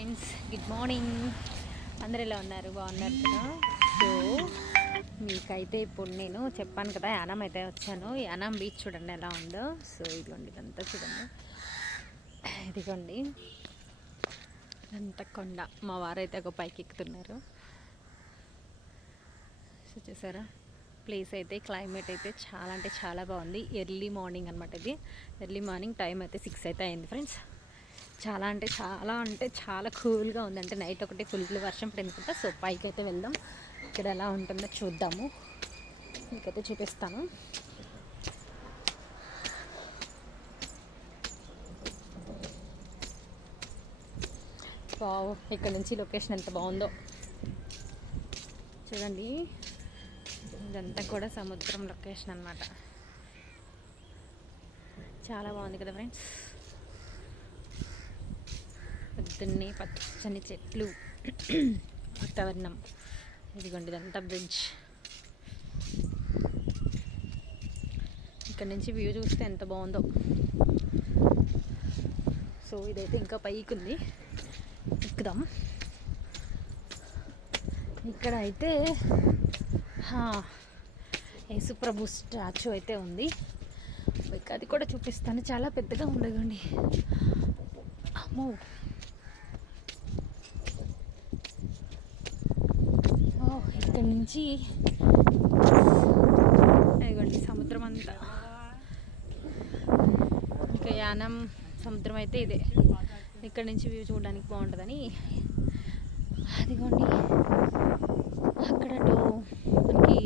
Friends, good morning. అందరు ఎలా ఉన్నారు? బాగున్నారు కదా? సో మీకైతే ఇప్పుడు నేను చెప్పాను కదా, యానం అయితే వచ్చాను. యానం బీచ్ చూడండి ఎలా ఉందో. సో ఇదిగోండి, ఇదంతా చూడండి, ఇదిగోండి ఇదంతా కొండ. మా వారైతే ఒక పైకి ఎక్కుతున్నారు. సో చూసారా, ప్లేస్ అయితే, క్లైమేట్ అయితే చాలా అంటే చాలా బాగుంది. ఎర్లీ మార్నింగ్ అనమాట. ఇది ఎర్లీ మార్నింగ్, టైం అయితే 6 అయితే అయింది ఫ్రెండ్స్. చాలా అంటే చాలా కూల్గా ఉంది. అంటే నైట్ ఒకటి ఫుల్ వర్షం పడింది కదా. సో పైకి అయితే వెళ్దాం, ఇక్కడ ఎలా ఉంటుందో చూద్దాము. మీకైతే చూపిస్తాను. వావ్, ఇక్కడ నుంచి లొకేషన్ ఎంత బాగుందో చూడండి. ఇదంతా కూడా సముద్రం లొకేషన్ అన్నమాట. చాలా బాగుంది కదా ఫ్రెండ్స్. పొద్దున్నే పచ్చని చెట్లు, వాతావరణం. ఇదిగోండి, ఇదంతా బ్రిడ్జ్. ఇక్కడ నుంచి వ్యూ చూస్తే ఎంత బాగుందో. సో ఇదైతే ఇంకా పైకి ఉంది, ఎక్కుదాం. ఇక్కడ అయితే యేసుప్రభు స్టాచ్యూ అయితే ఉంది. అది కూడా చూపిస్తాను. చాలా పెద్దగా ఉండదండి. అమ్మో, ఇక్కడ నుంచి అదిగోండి సముద్రం అంతా. ఇంకా యానం సముద్రం అయితే ఇదే. ఇక్కడ నుంచి వ్యూ చూడడానికి బాగుంటుందని. అదిగోండి అక్కడ మనకి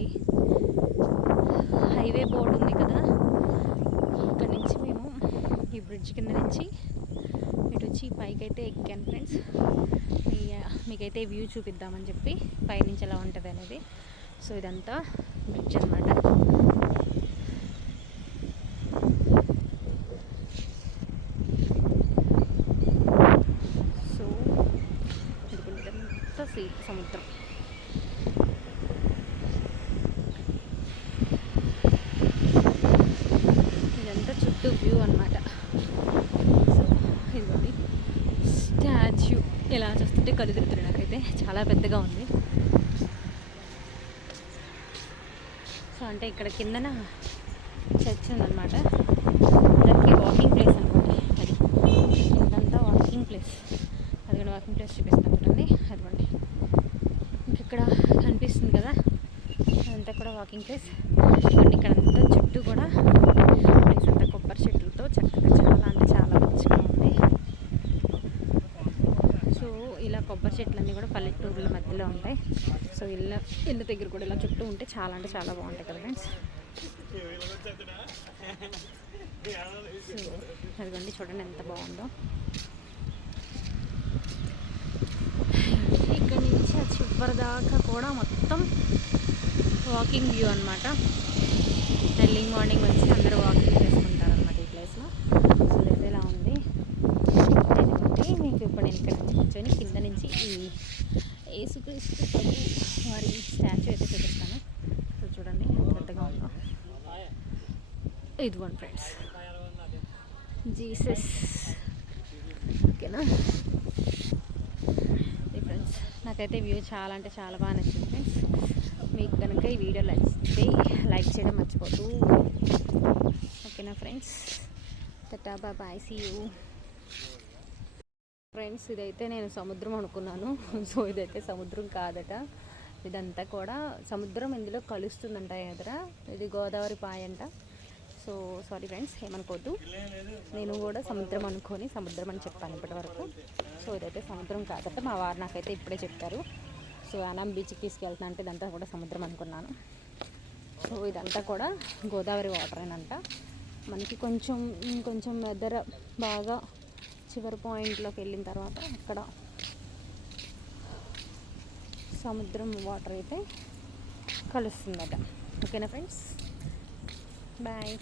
హైవే బోర్డు ఉంది కదా, అక్కడ నుంచి మేము ఈ బ్రిడ్జ్ కింద నుంచి ఇటు వచ్చి పైకి అయితే ఎక్కాను ఫ్రెండ్స్. మీకైతే వ్యూ చూపిద్దామని చెప్పి పైనుంచి ఎలా ఉంటుంది అనేది. సో ఇదంతా బ్రిడ్జ్ అనమాట. సో ఇదంతా సముద్రం. ఇదంతా చుట్టూ వ్యూ అనమాట. సో ఇదిగోండి స్టాచ్యూ. ఇలా చూస్తుంటే కళ్ళు తిరుగుతుంది నాకైతే. చాలా పెద్దగా ఉంది. సో అంటే ఇక్కడ కిందన చర్చ్ ఉందన్నమాట. అందరికీ వాకింగ్ ప్లేస్ అనుకోండి. అది ఇదంతా వాకింగ్ ప్లేస్. అది కూడా వాకింగ్ ప్లేస్ చూపిస్తాను చూడండి. అదిగోండి ఇక్కడ కనిపిస్తుంది కదా, అదంతా కూడా వాకింగ్ ప్లేస్. అండ్ ఇక్కడ అంతా చుట్టూ కూడా ప్లేస్ అంతా కొబ్బరి చెట్లతో చక్కగా చాలా అంటే చాలా మంచిగా ఉంది. సో ఇలా కొబ్బరి చెట్లన్నీ కూడా పల్లెటూరుల మధ్యలో ఉంటాయి. సో ఇళ్ళ దగ్గర కూడా ఇలా చుట్టూ ఉంటే చాలా అంటే చాలా బాగుంటాయి కదా ఫ్రెండ్స్. సో అదిగోండి చూడండి ఎంత బాగుందో. ఇక్కడ నుంచి ఆ చివరి దాకా కూడా మొత్తం వాకింగ్ వ్యూ అనమాట. ఎర్లీ మార్నింగ్ వచ్చి అందరూ వాకింగ్ చేసుకుంటారు అనమాట ఈ ప్లేస్లో. సో ఇదైతే ఇలా ఉంది. మీకు ఇప్పుడు నేను ఇక్కడ నుంచి కూర్చొని కింద నుంచి ఈ యేసుక్రీస్తు ప్రభు వారి స్టాచ్యూ అయితే చూపిస్తాను. సో చూడండి ఎంత పెద్దగా ఉందో. ఇదిగోండి ఫ్రెండ్స్, జీసస్. ఓకేనా ఫ్రెండ్స్, నాకైతే వ్యూ చాలా అంటే చాలా బాగా నచ్చింది ఫ్రెండ్స్. మీకు కనుక ఈ వీడియో నచ్చితే లైక్ చేయడం మర్చిపోతూ. ఓకేనా ఫ్రెండ్స్, టాటా బాయ్, సీ యూ ఫ్రెండ్స్. ఇదైతే నేను సముద్రం అనుకున్నాను. సో ఇదైతే సముద్రం కాదట. ఇదంతా కూడా సముద్రం ఇందులో కలుస్తుందంట ఎదురా. ఇది గోదావరి పాయ అంట. సో సారీ ఫ్రెండ్స్, ఏమనుకోవద్దు. నేను కూడా సముద్రం అనుకొని సముద్రం అని చెప్పాను ఇప్పటి వరకు. సో ఇదైతే సముద్రం కాదట. మా వారు నాకైతే ఇప్పుడే చెప్పారు. సో యానం బీచ్కి తీసుకెళ్తున్నా అంటే ఇదంతా కూడా సముద్రం అనుకున్నాను. సో ఇదంతా కూడా గోదావరి వాటరేనంట. మనకి కొంచెం వెదర్ బాగా చివరి పాయింట్లోకి వెళ్ళిన తర్వాత అక్కడ సముద్రం వాటర్ అయితే కలుస్తుందట. ఓకేనా ఫ్రెండ్స్, బాయ్.